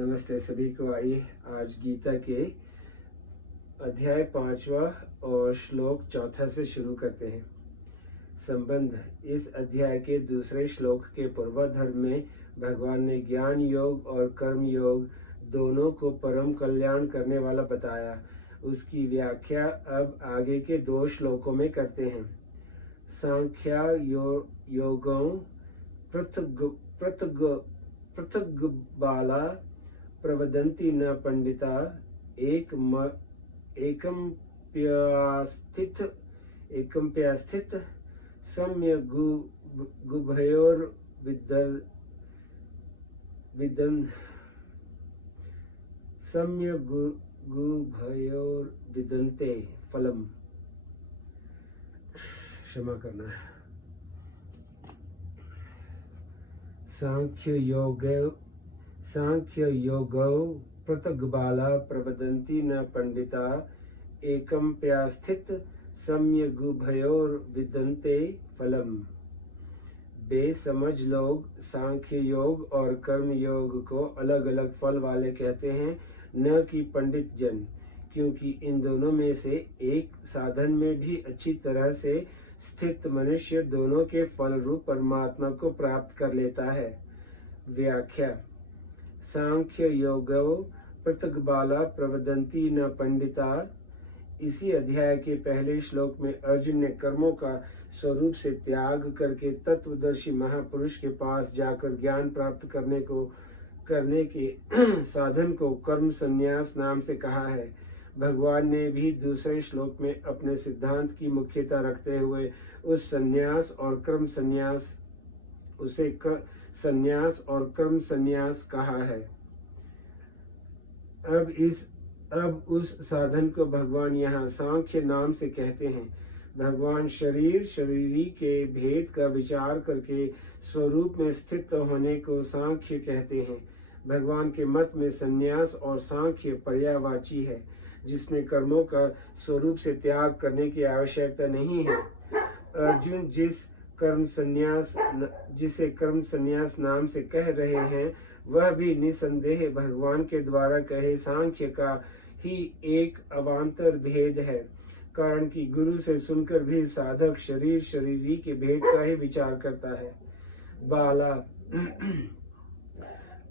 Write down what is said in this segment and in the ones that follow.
नमस्ते सभी को। आइए आज गीता के अध्याय 5वां और श्लोक 4 से शुरू करते हैं। संबंध। इस अध्याय के दूसरे श्लोक के पूर्वार्ध में भगवान ने ज्ञान योग और कर्म योग दोनों को परम कल्याण करने वाला बताया। उसकी व्याख्या अब आगे के 2 श्लोकों में करते हैं। सांख्या योगों पृथग बाला प्रवदन्ति न पंडिता एकम्प्यास्थित सम्य गुभयोर्विदन्ते फलम। क्षमा करना है। सांख्य योगौ पृथग्बाला प्रवदन्ति न पंडिता एकम्प्यास्थित सम्यगुभयोर्विदन्ते फलम। बेसमझ लोग सांख्य योग और कर्म योग को अलग अलग फल वाले कहते हैं, न कि पंडित जन, क्योंकि इन दोनों में से एक साधन में भी अच्छी तरह से स्थित मनुष्य दोनों के फल रूप परमात्मा को प्राप्त कर लेता है। व्याख्या। सांख्य योगो पृथग्बाला प्रवदन्ति न पंडिता। इसी अध्याय के पहले श्लोक में अर्जुन ने कर्मों का स्वरूप से त्याग करके तत्वदर्शी महापुरुष के पास जाकर ज्ञान प्राप्त करने के साधन को कर्म संन्यास नाम से कहा है। भगवान ने भी दूसरे श्लोक में अपने सिद्धांत की मुख्यता रखते हुए उस संन्यास और कर्म संन्यास कहा है। अब उस साधन को भगवान यहाँ सांख्य नाम से कहते हैं। भगवान शरीरी के भेद का विचार करके स्वरूप में स्थित होने को सांख्य कहते हैं। भगवान के मत में संन्यास और सांख्य पर्यायवाची है, जिसमें कर्मों का स्वरूप से त्याग करने की आवश्यकता नहीं है। अर्जुन जिसे कर्म संन्यास नाम से कह रहे हैं, वह भी निसंदेह भगवान के द्वारा कहे सांख्य का ही एक अवान्तर भेद है। कारण कि गुरु से सुनकर भी साधक शरीरी के भेद का ही विचार करता है।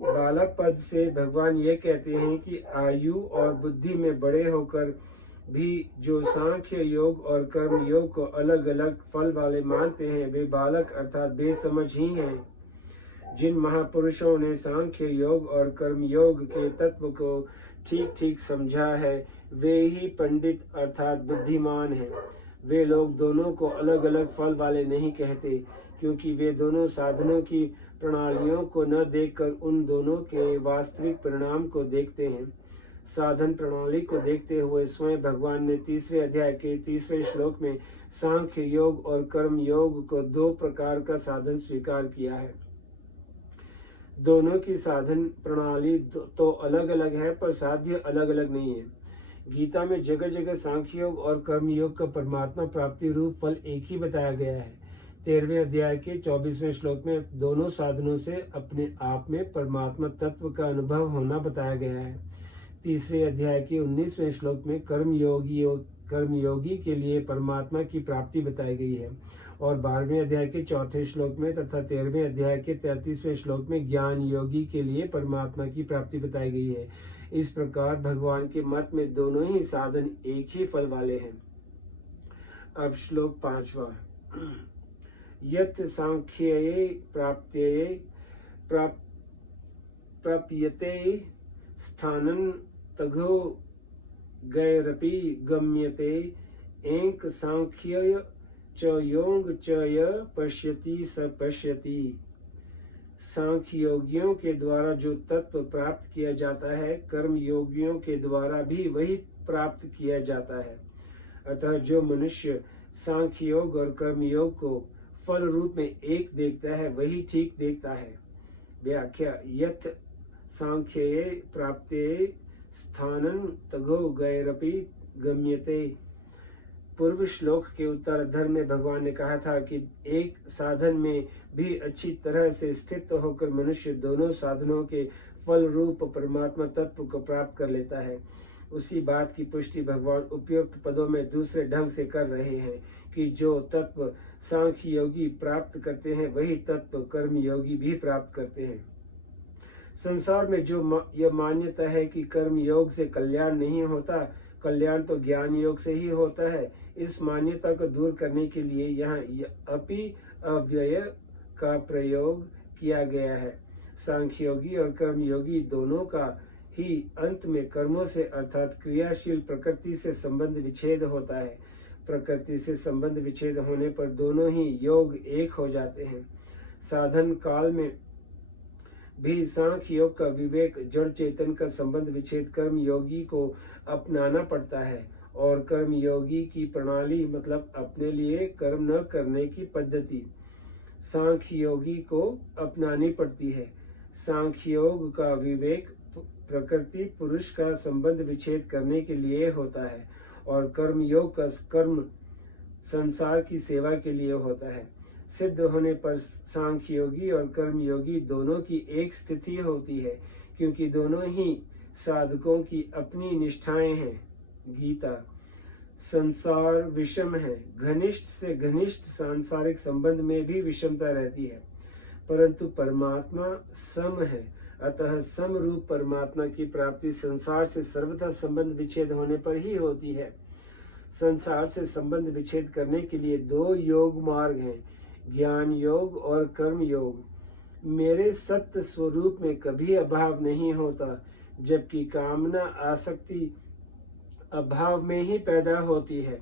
बाला पद से भगवान ये कहते हैं कि आयु और बुद्धि में बड़े होकर भी जो सांख्य योग और कर्म योग को अलग अलग फल वाले मानते हैं, वे बालक अर्थात बेसमझ ही हैं। जिन महापुरुषों ने सांख्य योग और कर्म योग के तत्व को ठीक समझा है, वे ही पंडित अर्थात बुद्धिमान हैं। वे लोग दोनों को अलग अलग फल वाले नहीं कहते, क्योंकि वे दोनों साधनों की प्रणालियों को न देखकर उन दोनों के वास्तविक परिणाम को देखते हैं। साधन प्रणाली को देखते हुए स्वयं भगवान ने तीसरे अध्याय के तीसरे श्लोक में सांख्य योग और कर्म योग को 2 प्रकार का साधन स्वीकार किया है। दोनों की साधन प्रणाली तो अलग अलग है, पर साध्य अलग अलग नहीं है। गीता में जगह जगह सांख्य योग और कर्म योग का परमात्मा प्राप्ति रूप फल एक ही बताया गया है। 13वें अध्याय के 24वें श्लोक में दोनों साधनों से अपने आप में परमात्मा तत्व का अनुभव होना बताया गया है। तीसरे अध्याय के 19वें श्लोक में कर्मयोगी के लिए परमात्मा की प्राप्ति बताई गई है, और 12वें अध्याय के 4थे श्लोक में तथा 13वें अध्याय के 33वें श्लोक में ज्ञान योगी के लिए परमात्मा की प्राप्ति बताई गई है। इस प्रकार भगवान के मत में दोनों ही साधन एक ही फल वाले हैं। अब श्लोक 5वां। यत् सांख्ये प्राप्यते स्थानं तघो गैरपि गम्यते एंक सांख्य च योग च य पश्यति स पश्यति। सांख्य योगियों के द्वारा जो तत्व प्राप्त किया जाता है, कर्म योगियों के द्वारा भी वही प्राप्त किया जाता है। अतः जो मनुष्य सांख्य योग और कर्म योग को फल रूप में एक देखता है, वही ठीक देखता है। व्याख्या। यत् सांख्ये प्राप्ते स्थानं तघो गैरपि गम्यते। पूर्व श्लोक के उत्तरार्ध में भगवान ने कहा था कि एक साधन में भी अच्छी तरह से स्थित होकर मनुष्य दोनों साधनों के फल रूप परमात्मा तत्व को प्राप्त कर लेता है। उसी बात की पुष्टि भगवान उपयुक्त पदों में दूसरे ढंग से कर रहे हैं कि जो तत्व सांख्य योगी प्राप्त करते हैं वही तत्व कर्म योगी भी प्राप्त करते हैं। संसार में जो यह मान्यता है कि कर्म योग से कल्याण नहीं होता, कल्याण तो ज्ञान योग से ही होता है, इस मान्यता को दूर करने के लिए यहाँ अपि अव्यय का प्रयोग किया गया है। सांख्य योगी और कर्म योगी दोनों का ही अंत में कर्मों से अर्थात क्रियाशील प्रकृति से संबंध विच्छेद होता है। प्रकृति से संबंध विच्छेद होने पर दोनों ही योग एक हो जाते हैं। साधन काल में भी सांख्य योग का विवेक जड़ चेतन का संबंध विच्छेद कर्म योगी को अपनाना पड़ता है, और कर्म योगी की प्रणाली मतलब अपने लिए कर्म न करने की पद्धति सांख्य योगी को अपनानी पड़ती है। सांख्य योग का विवेक प्रकृति पुरुष का संबंध विच्छेद करने के लिए होता है, और कर्म योग का कर्म संसार की सेवा के लिए होता है। सिद्ध होने पर सांख्य योगी और कर्म योगी दोनों की एक स्थिति होती है, क्योंकि दोनों ही साधकों की अपनी निष्ठाएं हैं। गीता। संसार विषम है, घनिष्ठ से घनिष्ठ सांसारिक संबंध में भी विषमता रहती है, परंतु परमात्मा सम है, अतः सम रूप परमात्मा की प्राप्ति संसार से सर्वथा संबंध विच्छेद होने पर ही होती है। संसार से संबंध विच्छेद करने के लिए दो योग मार्ग हैं, ज्ञान योग और कर्म योग। मेरे सत्य स्वरूप में कभी अभाव नहीं होता, जबकि कामना आसक्ति अभाव में ही पैदा होती है।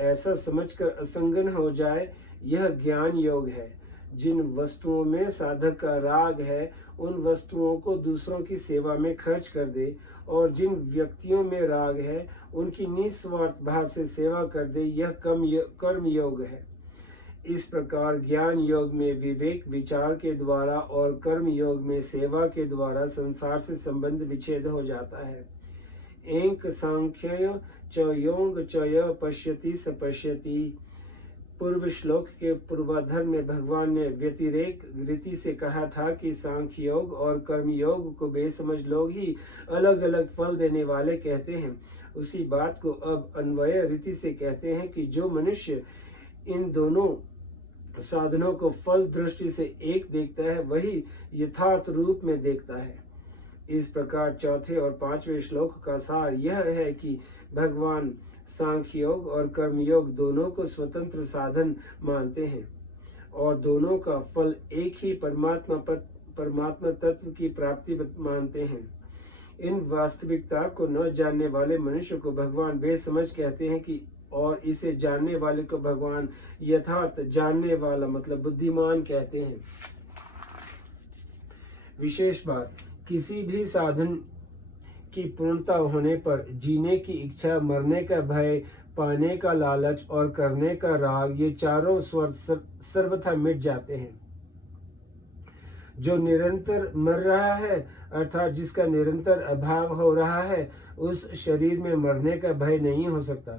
ऐसा समझकर असंगन हो जाए, यह ज्ञान योग है। जिन वस्तुओं में साधक का राग है, उन वस्तुओं को दूसरों की सेवा में खर्च कर दे, और जिन व्यक्तियों में राग है, उनकी निस्वार्थ भाव से सेवा कर दे, यह कर्म योग है। इस प्रकार ज्ञान योग में विवेक विचार के द्वारा और कर्म योग में सेवा के द्वारा संसार से संबंध विच्छेद हो जाता है। एक सांख्य च योग च पश्यति स पश्यति। पूर्व श्लोक के पूर्वाधर में भगवान ने व्यतिरेक रीति से कहा था कि सांख्य योग और कर्म योग को बेसमझ लोग ही अलग अलग फल देने वाले कहते हैं। उसी बात को अब अन्वय रीति से कहते हैं कि जो मनुष्य इन दोनों साधनों को फल दृष्टि से एक देखता है, वही यथार्थ रूप में देखता है। इस प्रकार चौथे और पांचवें श्लोक का सार यह है कि भगवान सांख्य योग और कर्म योग दोनों को स्वतंत्र साधन मानते हैं, और दोनों का फल एक ही परमात्मा तत्व की प्राप्ति मानते हैं। इन वास्तविकता को न जानने वाले मनुष्य को भगवान बेसमझ कहते हैं कि, और इसे जानने वाले को भगवान यथार्थ जानने वाला मतलब बुद्धिमान कहते हैं। विशेष बात, किसी भी साधन की पूर्णता होने पर जीने की इच्छा, मरने का भय, पाने का लालच और करने का राग, ये चारों सर्वथा मिट जाते हैं। जो निरंतर मर रहा है अर्थात जिसका निरंतर अभाव हो रहा है, उस शरीर में मरने का भय नहीं हो सकता।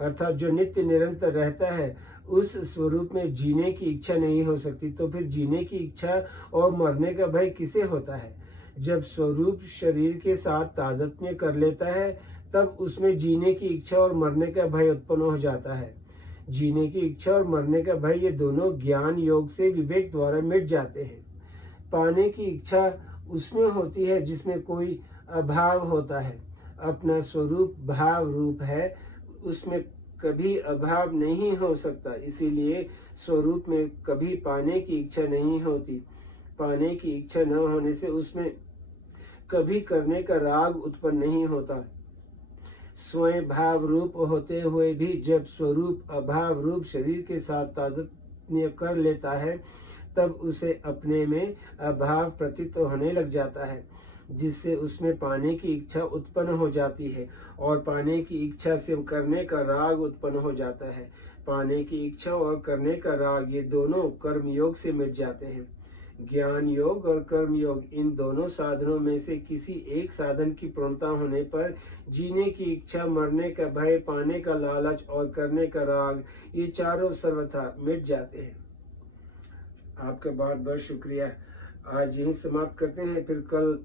अर्थात जो नित्य निरंतर रहता है, उस स्वरूप में जीने की इच्छा नहीं हो सकती। तो फिर जीने की इच्छा और मरने का भय किसे होता है? जब स्वरूप शरीर के साथ तादात्म्य कर लेता है, तब उसमें जीने की इच्छा और मरने का भय उत्पन्न हो जाता है। जीने की इच्छा और मरने का भय ये दोनों ज्ञान योग से विवेक द्वारा मिट जाते हैं। पाने की इच्छा उसमें होती है जिसमें कोई अभाव होता है। अपना स्वरूप भाव रूप है, उसमें कभी अभाव नहीं हो सकता, इसीलिए स्वरूप में कभी पाने की इच्छा नहीं होती। पाने की इच्छा न होने से उसमें कभी करने का राग उत्पन्न नहीं होता। स्वयं भाव रूप होते हुए भी जब स्वरूप अभाव रूप शरीर के साथ तादात्म्य कर लेता है, तब उसे अपने में अभाव प्रतीत होने लग जाता है, जिससे उसमें पाने की इच्छा उत्पन्न हो जाती है, और पाने की इच्छा से करने का राग उत्पन्न हो जाता है। पाने की इच्छा और करने का राग ये दोनों कर्म योग से मिट जाते हैं। ज्ञान योग और कर्म योग, इन दोनों साधनों में से किसी एक साधन की पूर्णता होने पर जीने की इच्छा, मरने का भय, पाने का लालच और करने का राग, ये चारों सर्वथा मिट जाते हैं। आपका बहुत बहुत शुक्रिया। आज यही समाप्त करते हैं, फिर कल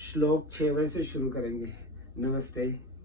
श्लोक 6वें से शुरू करेंगे। नमस्ते।